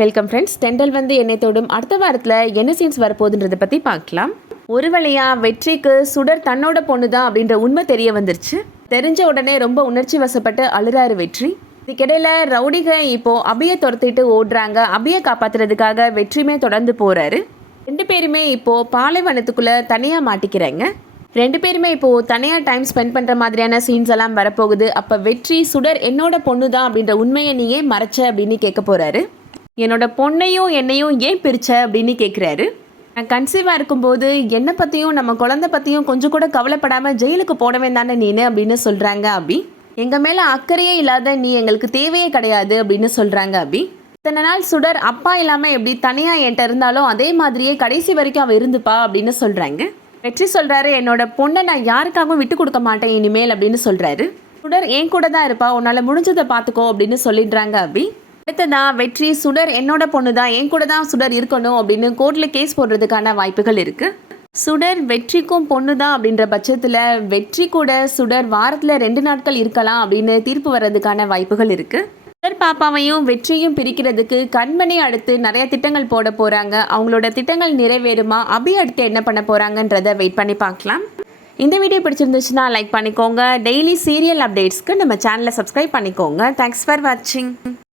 Welcome friends. தென்றல் வந்து என்னை தொடும் அடுத்த வாரத்தில் என்ன சீன்ஸ் வரப்போகுதுன்றதை பற்றி பார்க்கலாம். ஒரு வழியாக வெற்றிக்கு சுடர் தன்னோட பொண்ணு தான் அப்படின்ற உண்மை தெரிய வந்துருச்சு. தெரிஞ்ச உடனே ரொம்ப உணர்ச்சி வசப்பட்டு அழுறாரு வெற்றி. இதுக்கிடையில் ரவுடிக இப்போது அபியை துரத்திட்டு ஓடுறாங்க. அபியை காப்பாற்றுறதுக்காக வெற்றியுமே தொடர்ந்து போகிறாரு. ரெண்டு பேருமே இப்போது பாலைவனத்துக்குள்ளே தனியாக மாட்டிக்கிறாங்க. ரெண்டு பேருமே இப்போது தனியாக டைம் ஸ்பெண்ட் பண்ணுற மாதிரியான சீன்ஸ் எல்லாம் வரப்போகுது. அப்போ வெற்றி சுடர் என்னோட பொண்ணு தான் அப்படின்ற உண்மையை நீ ஏன் மறைச்ச அப்படின்னு கேட்க போகிறாரு. என்னோட பொண்ணையும் என்னையும் ஏன் பிரிச்ச அப்படின்னு கேட்குறாரு. நான் கன்சீவாக இருக்கும்போது என்னை பற்றியும் நம்ம குழந்தை பற்றியும் கொஞ்சம் கூட கவலைப்படாமல் ஜெயிலுக்கு போடவே தானே நீனு அப்படின்னு சொல்கிறாங்க அபி. எங்கள் மேலே அக்கறையே இல்லாத நீ எங்களுக்கு தேவையே கிடையாது அப்படின்னு சொல்கிறாங்க அபி. இத்தனை நாள் சுடர் அப்பா இல்லாமல் எப்படி தனியாக என்கிட்ட இருந்தாலும் அதே மாதிரியே கடைசி வரைக்கும் அவள் இருந்துப்பா அப்படின்னு சொல்கிறாங்க. வெற்றி சொல்கிறாரு, என்னோட பொண்ணை நான் யாருக்காகவும் விட்டு கொடுக்க மாட்டேன் இனிமேல் அப்படின்னு சொல்கிறாரு. சுடர் என் கூட தான் இருப்பா, உன்னால் முடிஞ்சதை பார்த்துக்கோ அப்படின்னு சொல்லிடுறாங்க அபி. அடுத்ததான் வெற்றி சுடர் என்னோட பொண்ணு தான், என் கூட தான் சுடர் இருக்கணும் அப்படின்னு கோர்ட்டில் கேஸ் போடுறதுக்கான வாய்ப்புகள் இருக்குது. சுடர் வெற்றிக்கும் பொண்ணு தான் அப்படின்ற பட்சத்தில் வெற்றி கூட சுடர் வாரத்தில் 2 நாட்கள் இருக்கலாம் அப்படின்னு தீர்ப்பு வர்றதுக்கான வாய்ப்புகள் இருக்குது. சுடர் பாப்பாவையும் வெற்றியும் பிரிக்கிறதுக்கு கண்மணி அடுத்து நிறைய திட்டங்கள் போட போகிறாங்க. அவங்களோட திட்டங்கள் நிறைவேறுமா, அபி அடுத்து என்ன பண்ண போகிறாங்கன்றதை வெயிட் பண்ணி பார்க்கலாம். இந்த வீடியோ பிடிச்சிருந்துச்சுன்னா லைக் பண்ணிக்கோங்க. டெய்லி சீரியல் அப்டேட்ஸ்க்கு நம்ம சேனலை சப்ஸ்கிரைப் பண்ணிக்கோங்க. தேங்க்ஸ் ஃபார் வாட்சிங்.